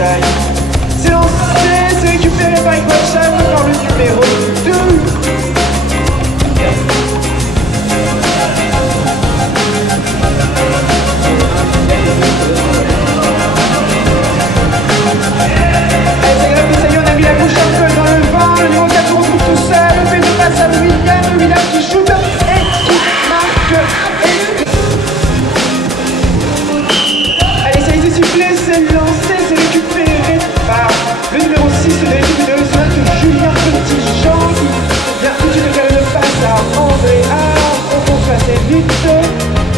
Bolshai. C'est lancé, c'est récupéré par Bolshai par le numéro 2.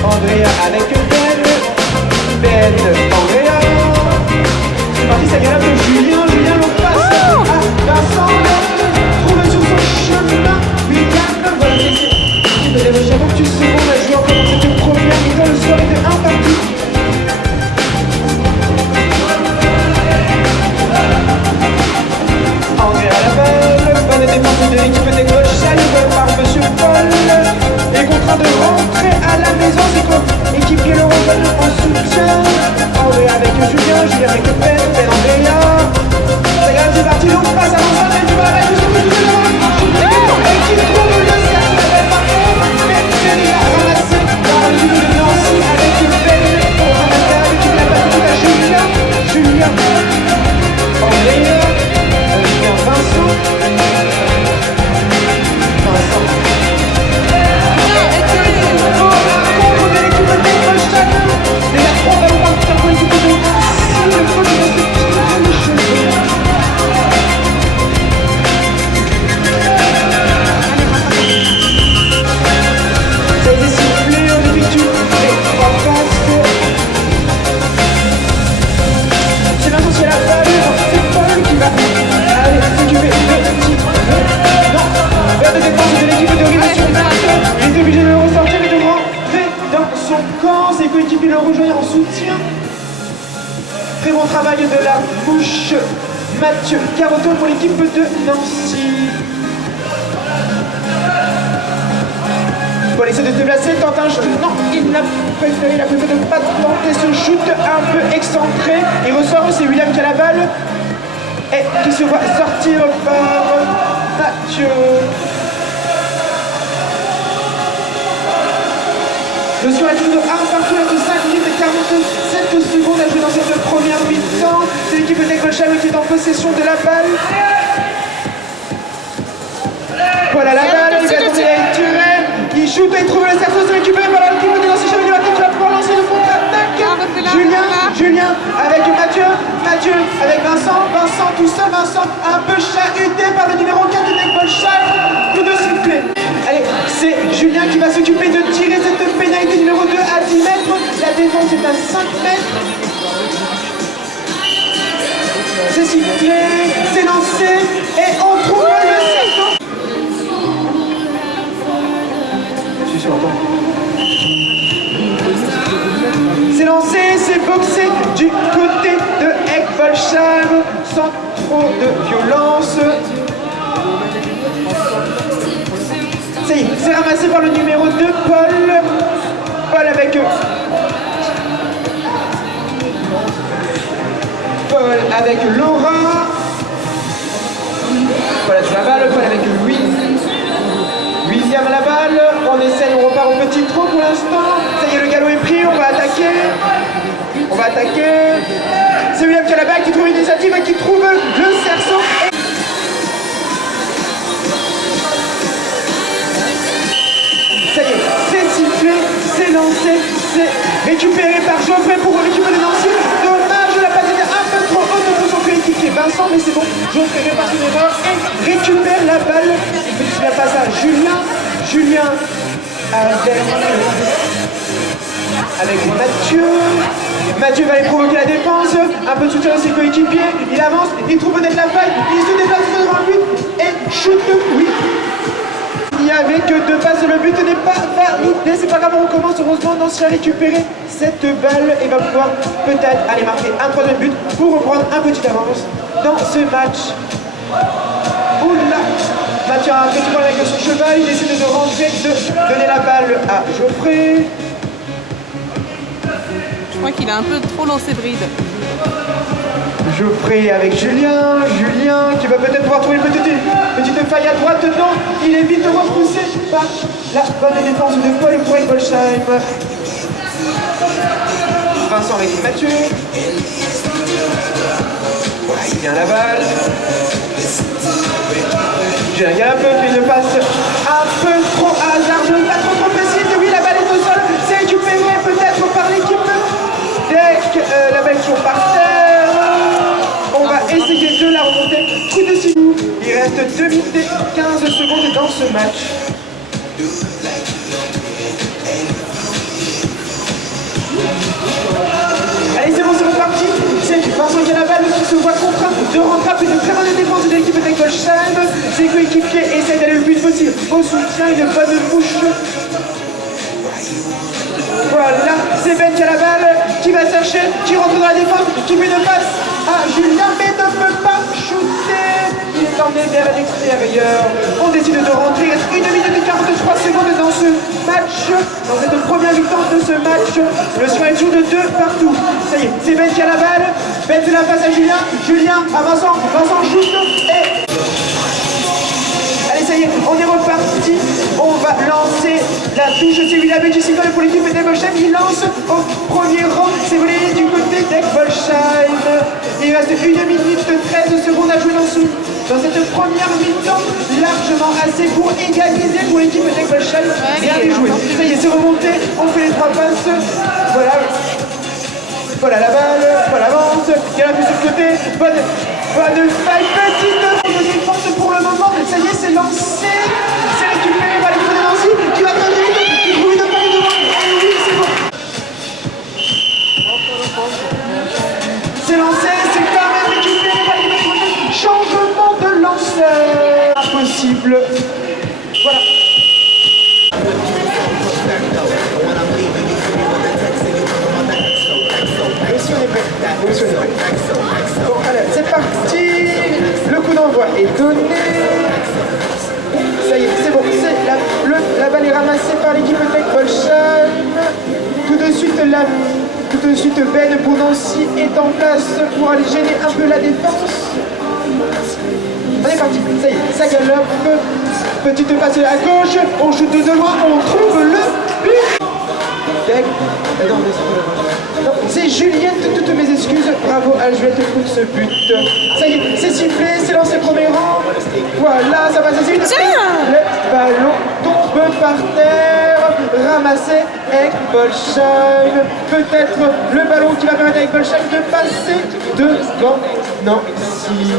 Andrea avec Ben, Andrea. C'est parti, ça vient là pour Julien le passe à Vincent, trouvé sur son chemin, William, voilà, il fait des chapeaux que tu secondes à jouer encore dans cette première mi-temps, le score est de 1 partout. Andrea la balle, bonne défense de l'équipe des Bolshai par Monsieur Paul, est contraint de rentrer à la maison, c'est quoi? Équipier le rejoint en soutien. Andrea avec Julien avec Ben, Andrea. Ça y est, c'est parti, donc passe à l'ensemble, et tu vas arrêter sur le but de et qui trouve le cercle de Ben par contre, mais c'est déjà ramassé par le but de Nancy avec Ben pour Ramadal, qui l'a battu à Julien. Andrea, Julien, Vincent. Très bon travail de la bouche, Mathieu Caroton pour l'équipe de Nancy. Pour essayer de se placer, tente un shoot. Non, il a préféré de ne pas tenter ce shoot un peu excentré. Il ressort, c'est William qui a la balle et qui se voit sortir par Mathieu. Le score est toujours de 1 partout avec 5 minutes et 47 secondes à jouer dans cette première mi-temps. C'est l'équipe de Bolshai qui est en possession de la balle. Voilà la balle, il va tomber avec Turel. Il shoot et il trouve le cerceau, c'est récupéré par l'équipe de Nancy Chevalier qui va pouvoir lancer le contre-attaque. Julien avec Mathieu avec Vincent tout seul, Vincent un peu chahuté par le numéro 4 de Bolshai. Coup de sifflet. Allez, c'est Julien qui va s'occuper de tirer cette pénalité numéro 2 à 10 mètres. La défense est à 5 mètres. C'est sifflé, c'est lancé et on trouve le cerceau. C'est lancé, c'est boxé du côté de Bolshai sans trop de violence. Ça y est, c'est ramassé par le numéro 2, Paul avec Laura. Paul a la balle, Paul avec William à la balle. On essaye, on repart au petit trou pour l'instant. Ça y est, le galop est pris, on va attaquer. C'est William qui a la balle, qui trouve une initiative et qui trouve le cerceau. Ça y est, c'est sifflé, c'est lancé, c'est récupéré par Geoffrey pour récupérer Nancy. Dommage, la passe était un peu trop haute pour son coéquipier Vincent, mais c'est bon, Geoffrey répare son erreur et récupère la balle. Il fait la passe à Julien avec Mathieu va aller provoquer la défense, un peu de soutien à ses coéquipiers, il avance, il trouve peut-être la faille, il se déplace devant le but et shoot, oui. Avec 2 passes, le but n'est pas validé, c'est pas grave, on recommence. Heureusement, Nancy a récupéré cette balle et va pouvoir peut-être aller marquer un 3e but pour reprendre un petit avance dans ce match. Oula, Mathieu a un petit problème avec son cheval, il décide de rentrer, de donner la balle à Geoffrey. Je crois qu'il a un peu trop lancé de ride. Geoffrey avec Julien. Julien qui va peut-être pouvoir trouver une petite faille à droite. Non, il est vite repoussé par la bonne défense de Paul pour Eggolsheim. Vincent avec Mathieu. Voilà, il vient à la balle. Julien Galapeux qui une passe un peu trop hasardeuse, pas trop précise. Oui, la balle est au sol. C'est récupéré peut-être par l'équipe. Dès que la balle est toujours par terre, on va essayer de la remonter. Coup de signe. Il reste 2 minutes et 15 secondes dans ce match. Allez, c'est bon, c'est reparti. C'est Vincent qui a la balle qui se voit contraint de rentrer. Une très bonne défense de l'équipe d'Eggolsheim. Ses coéquipiers essayent d'aller le plus vite possible au soutien. Une bonne bouche. Voilà, c'est Ben qui a la balle, qui va chercher, qui rentre dans la défense, qui fait une passe à Julien, mais ne peut pas shooter. Il est emmené vers l'extérieur. On décide de rentrer. Il reste 1 minute et 43 secondes dans ce match. Dans cette première mi-temps de ce match, le score est toujours de 2 partout. Ça y est, c'est Ben qui a la balle. Ben fait la passe à Julien. Julien à Vincent. Vincent shoot et... Allez, ça y est, on est reparti. On va lancer la touche. C'est William qui s'y colle pour l'équipe d'Eggolsheim. Il lance au premier rang. C'est volé du côté d'Eggolsheim. Il reste 1 minute 13 secondes à jouer dans cette première mi-temps. Largement assez pour égaliser pour l'équipe d'Eggolsheim. Bien joué. Ça y est, c'est remonté. On fait les 3 passes. Voilà. Voilà la balle. Voilà l'avance. Il y a la plus sur le côté. Bonne faille. Petite force pour le moment. Ça y est, c'est lancé. C'est récupéré par l'équipe de Nancy qui va faire des minutes. Qui trouve une balle devant. Et oui, c'est bon. C'est lancé. C'est quand même récupéré par l'équipe de Nancy. Changement de lanceur. Impossible. Voilà. Bon, allez, c'est parti. Le coup d'envoi est donné. Ça y est, c'est bon. La balle est ramassée par l'équipe d'Eggolsheim. Tout de suite, Ben pour Nancy est en place pour aller gêner un peu la défense. On est parti. Ça y est, ça galope. Petite passe à gauche. On shoot de loin. On trouve le but. C'est Juliette, toutes mes excuses. Bravo à Juliette pour ce but. Ça y est, c'est sifflé, c'est lancé premier rang. Voilà, ça passe assez vite. Le ballon tombe par terre. Ramassé Eggolsheim. Peut-être le ballon qui va permettre à Eggolsheim de passer devant Nancy.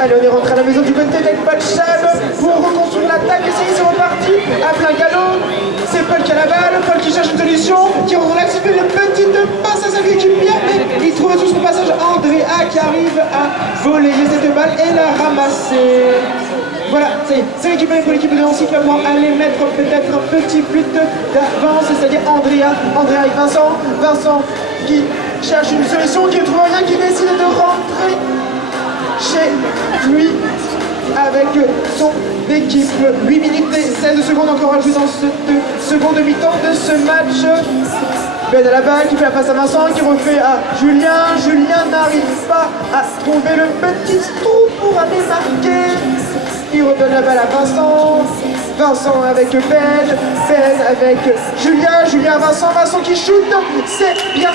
Allez, on est rentré à la maison du côté d'Eggolsheim pour reconstruire l'attaque. Et c'est reparti à plein galop. C'est Paul qui a la balle. Paul qui cherche une solution, qui relaxe, il fait une petite passe à sa coéquipière, mais il trouve sur son passage Andrea qui arrive à voler cette balle et la ramasser. Voilà, c'est récupéré pour l'équipe de Nancy qui va pouvoir aller mettre peut-être un petit but d'avance, c'est-à-dire Andrea avec Vincent qui cherche une solution, qui ne trouve rien, qui décide de rentrer chez lui avec son équipe. 8 minutes et 16 secondes encore à jouer dans cette seconde mi-temps de ce match. Ben à la balle qui fait la passe à Vincent, qui refait à Julien. Julien n'arrive pas à trouver le petit trou pour aller marquer. Il redonne la balle à Vincent. Vincent avec Ben avec Julien à Vincent qui shoot. C'est bien.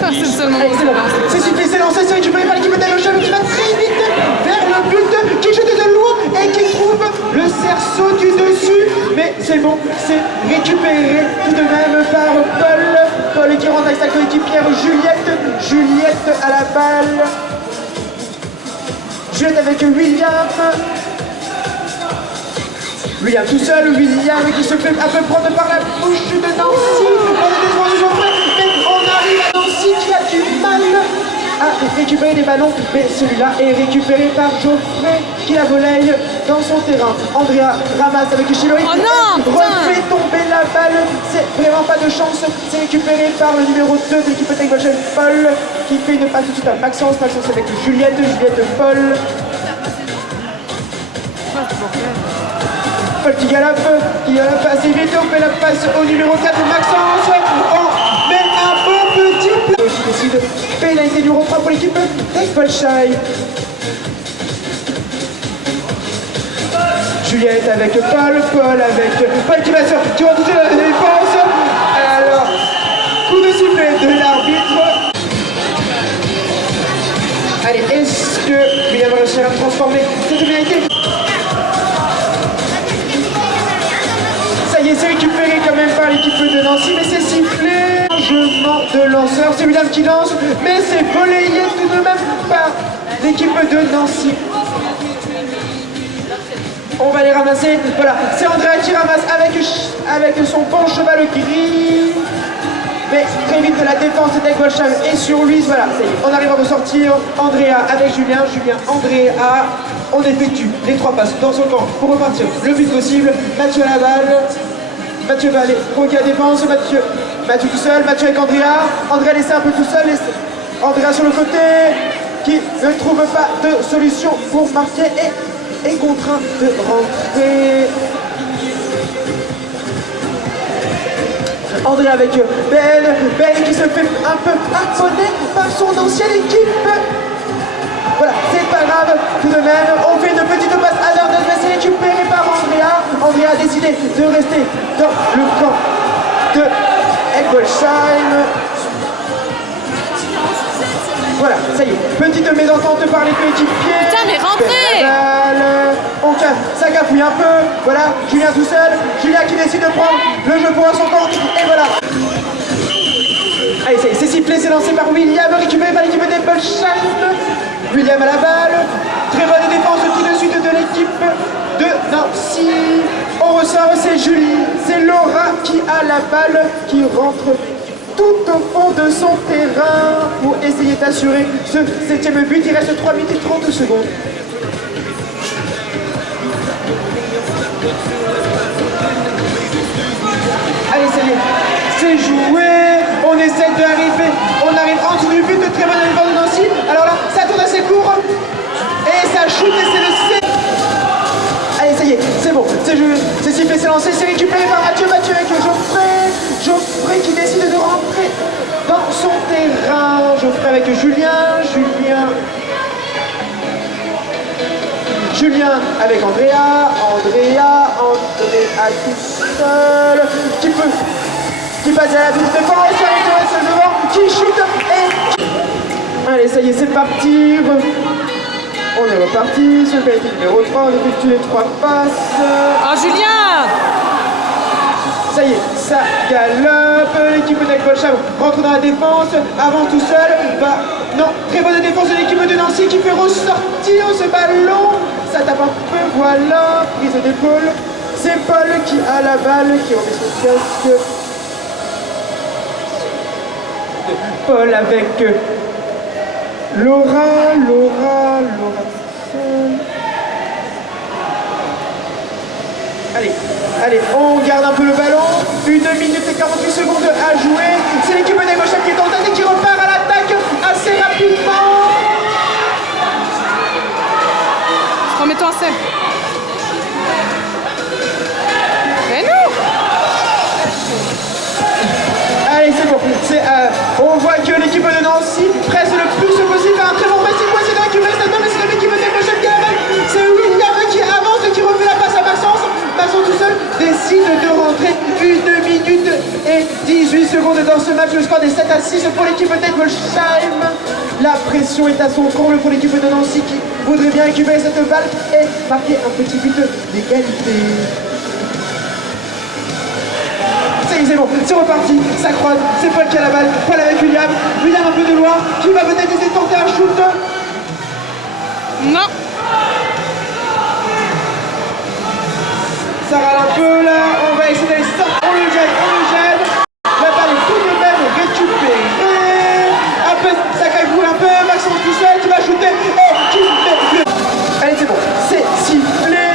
C'est sifflé, c'est lancé, c'est récupéré par l'équipe d'Eggolsheim qui va très vite vers le but, qui chute de loin et qui trouve le cerceau du dessus. Mais c'est bon, c'est récupéré tout de même par Paul qui rentre avec sa coéquipière Juliette à la balle. Juliette avec William tout seul, William qui se fait un peu prendre par la bouche de Nancy. On est devant le Geoffrey, mais on arrive à Nancy qui a du mal à récupérer des ballons. Mais celui-là est récupéré par Geoffrey qui la volaille dans son terrain. Andrea ramasse avec Chilori. Oh non, refait tomber la balle. C'est vraiment pas de chance. C'est récupéré par le numéro 2 de l'équipe d'Eggolsheim, Paul, qui fait une passe tout de suite à Maxence avec Juliette, Paul. Paul qui galope assez vite, on fait la passe au numéro 4, Maxence. On met un bon petit plat. Qui décide, pénalité numéro 3 pour l'équipe d'Eggolsheim. Juliette avec Paul avec Paul qui va sur, qui va toucher la défense. Alors, coup de sifflet de l'arbitre. Allez, est-ce que William va réussir à transformer cette pénalité? Ça y est, c'est récupéré quand même par l'équipe de Nancy, mais c'est sifflé. Changement de lanceur, c'est William qui lance, mais c'est volleyé tout de même par l'équipe de Nancy. On va les ramasser, voilà, c'est Andrea qui ramasse avec son bon cheval gris. Mais très vite la défense d'Eggolsheim est sur lui, voilà, ça y est, on arrive à ressortir. Andrea avec Julien, Andrea, on effectue les 3 passes dans son camp pour repartir le plus possible. Mathieu à la balle, Mathieu va aller provoquer la défense, Mathieu tout seul, Mathieu avec Andrea laissé un peu tout seul, Andrea sur le côté, qui ne trouve pas de solution pour marquer et est contraint de rentrer. André avec Ben qui se fait un peu harponner par son ancienne équipe. Voilà, c'est pas grave, tout de même, on fait une petite passe à Dardes, mais c'est récupéré par Andrea. Andrea a décidé de rester dans le camp de Eggolsheim. Voilà, ça y est, petite mésentente par les coéquipiers. Putain, mais rentrez! On casse, ça cafouille un peu. Voilà, Julien tout seul. Julien qui décide de prendre le jeu pour son compte. Et voilà. Allez, ça y est, c'est sifflé, c'est lancé par William, récupéré par l'équipe d'Eggolsheim. William à la balle. Très bonne défense tout de suite de l'équipe de Nancy. On ressort, c'est Julie, c'est Laura qui a la balle, qui rentre tout au fond de son terrain pour essayer d'assurer ce 7e but. Il reste 3 minutes et 30 secondes. Allez, ça y est, c'est joué. On essaie d'arriver. On arrive en dessous du but. De très bonne défense de Nancy. Alors là, ça tourne assez court. Et ça shoot et c'est le 7. Allez, ça y est, c'est bon. C'est sifflé, c'est lancé. C'est récupéré par Mathieu avec Geoffrey. Geoffrey qui décide de rentrer dans son terrain. Geoffrey avec Julien avec Andrea tout seul, qui passe à la petite défense, avec devant, qui chute et... Allez, ça y est, c'est parti. On est reparti sur le pénalité numéro 3, on effectue les 3 passes. Oh, Julien! Ça y est, ça galope, l'équipe d'Eggolsheim rentre dans la défense, avant tout seul, non, très bonne défense de l'équipe de Nancy qui fait ressortir ce ballon, ça tape un peu, voilà, prise d'épaule, c'est Paul qui a la balle, qui remet son casque, Paul avec Laura, Allez, on garde un peu le ballon. 1 minute et 48 secondes à jouer. C'est l'équipe d'Eggolsheim qui est en tête et qui repart à l'attaque assez rapidement. Remets-toi en scène. Mais non! Allez, c'est bon. On voit que l'équipe de Nancy presse le plus possible à un très bon pressing. Voici de récupérer cette balle, mais c'est l'équipe d'Eggolsheim qui a la balle. C'est William qui avance et qui refait la passe à Maxence. Maxence tout seul décide de rentrer. 1 minute et 18 secondes dans ce match. Le score est 7-6 pour l'équipe d'Eggolsheim. La pression est à son comble pour l'équipe de Nancy qui voudrait bien récupérer cette balle et marquer un petit but d'égalité. C'est bon, c'est reparti, ça croise, c'est Paul qui a la balle, Paul avec William un peu de loin, qui va peut-être essayer de tenter un shoot. Non. Ça râle un peu là, on va essayer d'aller sortir, on le gêne, la balle est tout de même récupérée, un peu, ça caille un peu, Maxence tout seul qui va shooter, et qui fait le... Allez c'est bon, c'est sifflé.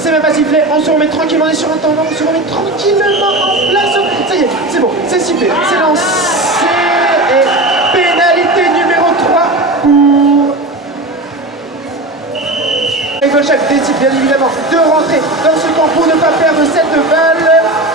C'est même pas sifflé, on se remet tranquillement, on est sur un temps long, on se remet tranquillement en place. Ça y est, c'est bon, c'est sifflé, c'est lancé et pénalité numéro 3 pour Kolchak décide bien évidemment de rentrer dans ce camp pour ne pas perdre cette balle.